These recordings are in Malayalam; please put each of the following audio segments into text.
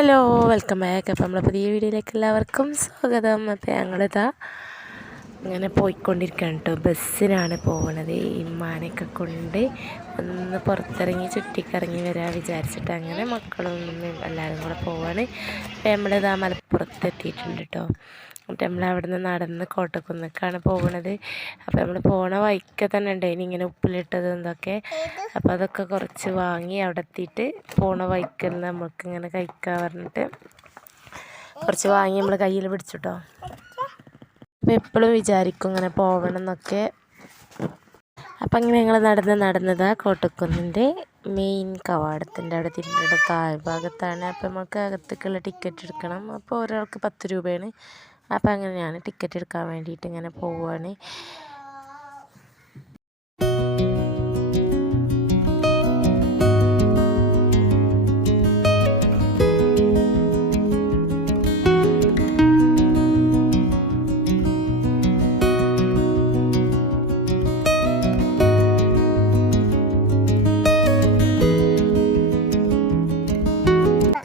Hello welcome back. അപ്പോൾ നമ്മളെ പുതിയ വീഡിയോയിലേക്ക് എല്ലാവർക്കും സ്വാഗതം. അപ്പോൾ ഞങ്ങളിതാ ഇങ്ങനെ പോയിക്കൊണ്ടിരിക്കുകയാണ് കേട്ടോ. ബസ്സിനാണ് പോകുന്നത്. ഇമ്മാനെയൊക്കെ കൊണ്ട് ഒന്ന് പുറത്തിറങ്ങി ചുറ്റിക്കറങ്ങി വരാൻ വിചാരിച്ചിട്ട് അങ്ങനെ മക്കളും എല്ലാവരും കൂടെ പോവാണ്. അപ്പോൾ നമ്മളിതാ മലപ്പുറത്ത് എത്തിയിട്ടുണ്ട് കേട്ടോ. എന്നിട്ട് നമ്മൾ അവിടെ നിന്ന് നടന്ന് കോട്ടക്കുന്നക്കാണ് പോകുന്നത്. അപ്പോൾ നമ്മൾ പോണ വഴിക്ക് തന്നെ ഉണ്ടായിന് ഇങ്ങനെ ഉപ്പിലിട്ടത് എന്തൊക്കെ. അപ്പോൾ അതൊക്കെ കുറച്ച് വാങ്ങി അവിടെ എത്തിയിട്ട് പോണ വഴിക്ക് നമുക്ക് ഇങ്ങനെ കഴിക്കാൻ പറഞ്ഞിട്ട് കുറച്ച് വാങ്ങി നമ്മൾ കയ്യിൽ പിടിച്ചു കേട്ടോ. അപ്പോൾ എപ്പോഴും വിചാരിക്കും ഇങ്ങനെ പോകണം എന്നൊക്കെ. അപ്പം അങ്ങനെ ഞങ്ങൾ നടന്നതാ കോട്ടക്കുന്നിൻ്റെ മെയിൻ കവാടത്തിൻ്റെ അവിടെ തിരിഞ്ഞിട്ട് താഴ്ഭാഗത്താണ്. അപ്പോൾ നമുക്ക് അകത്തേക്കുള്ള ടിക്കറ്റ് എടുക്കണം. അപ്പോൾ ഒരാൾക്ക് 10 രൂപയാണ്. അപ്പോൾ അങ്ങനെയാണ് ടിക്കറ്റ് എടുക്കാൻ വേണ്ടിയിട്ട് ഇങ്ങനെ പോവുകയാണ്.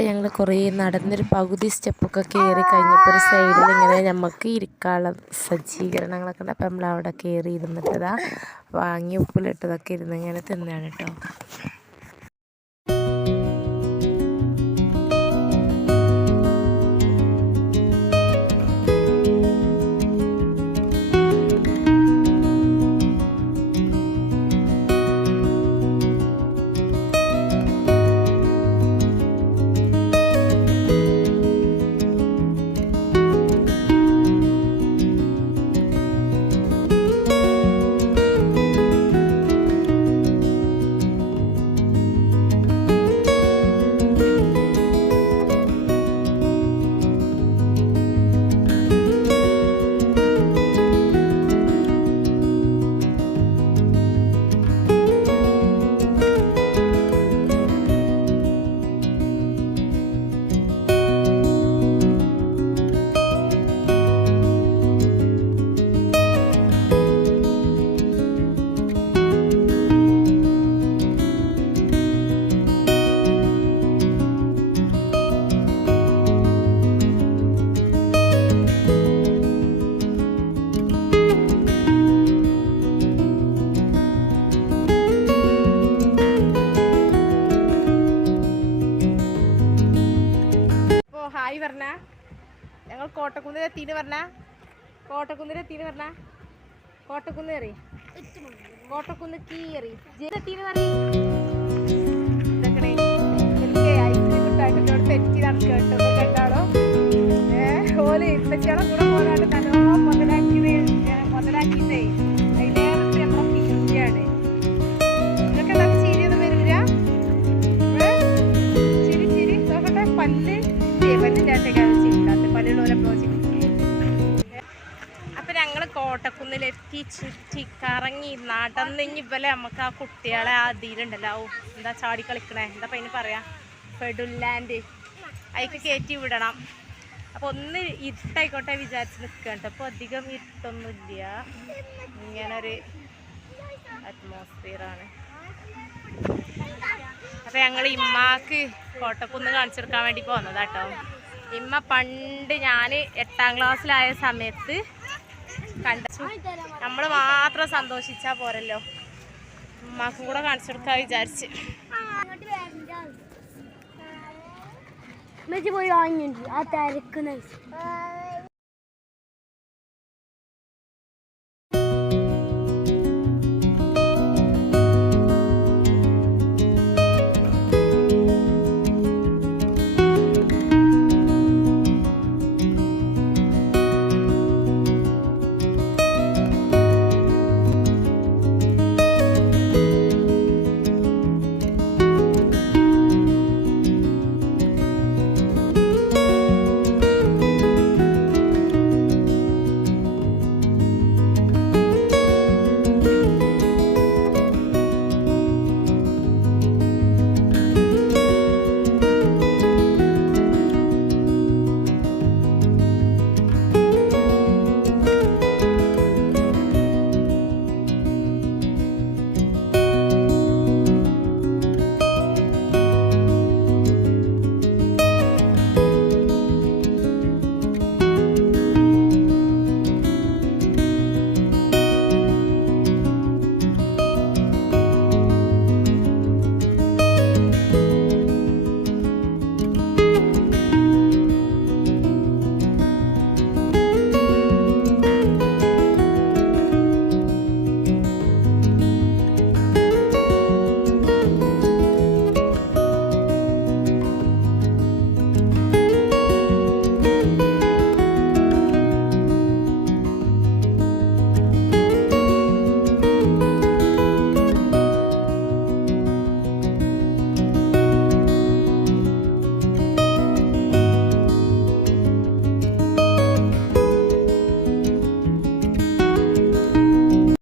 ഞങ്ങൾ കുറേ നടന്നൊരു പകുതി സ്റ്റെപ്പൊക്കെ കയറി കഴിഞ്ഞപ്പോൾ ഒരു സൈഡിൽ ഇങ്ങനെ നമുക്ക് ഇരിക്കാനുള്ള സജ്ജീകരണങ്ങളൊക്കെ ഉണ്ട്. അപ്പോൾ നമ്മൾ അവിടെ കയറി ഇരുന്നിട്ടതാ വാങ്ങി ഉപ്പിലിട്ടതൊക്കെ ഇരുന്ന് ഇങ്ങനെ തിന്നാണ് കേട്ടോ. ഹായ് പറഞ്ഞ ഞങ്ങൾ കോട്ടക്കുന്നിലെത്തിന്ന് പറഞ്ഞ കോട്ടക്കുന്ന് കയറി കോട്ടക്കുന്ന് കീറി എത്തിന്ന് പറയും എനിക്ക് ഐസ്ക്രീം ഇട്ടായിട്ട് തെറ്റി നടക്കുക കേട്ടോ. കണ്ടാടോ ഓല് ഇപ്പച്ചോളം കൂടെ പോകാണ്ട് നല്ലോ മുതലാക്കിയിട്ടേ അതിലേറെ നമ്മളെ ഫീലിയാണ്. നിങ്ങൾക്ക് എന്താ ചിരിയൊന്നും വരില്ല? ചിരി നോക്കട്ടെ. അപ്പൊ ഞങ്ങള് കോട്ടക്കുന്നിലെത്തി ചുറ്റി കറങ്ങി നടന്നിഞ്ഞ് ഇവലെ നമുക്ക് ആ കുട്ടികളെ ആ ഇതിലുണ്ടല്ലോ എന്താ ചാടി കളിക്കണേ എന്താ അതിന് പറയാ ഫെഡുലാൻഡ് അതിക്ക് കയറ്റി വിടണം. അപ്പൊ ഒന്ന് ഇരുട്ടായിക്കോട്ടെ വിചാരിച്ച് നിൽക്കണ്ട. അപ്പൊ അധികം ഇരുട്ടൊന്നുമില്ല, ഇങ്ങനൊരു അറ്റ്മോസ്ഫിയറാണ്. അപ്പം ഞങ്ങൾ ഇമ്മാക്ക് കോട്ടക്കുന്ന് കാണിച്ചെടുക്കാൻ വേണ്ടി പോകുന്നതാട്ടോ. ഇമ്മ പണ്ട് ഞാൻ 8ാം ക്ലാസ്സിലായ സമയത്ത് കണ്ടു. നമ്മൾ മാത്രം സന്തോഷിച്ചാൽ പോരല്ലോ, ഉമ്മാക്കും കൂടെ കാണിച്ചെടുക്കാൻ വിചാരിച്ച്. പോയി വാങ്ങിയിട്ടുണ്ട് ആ തിരക്ക്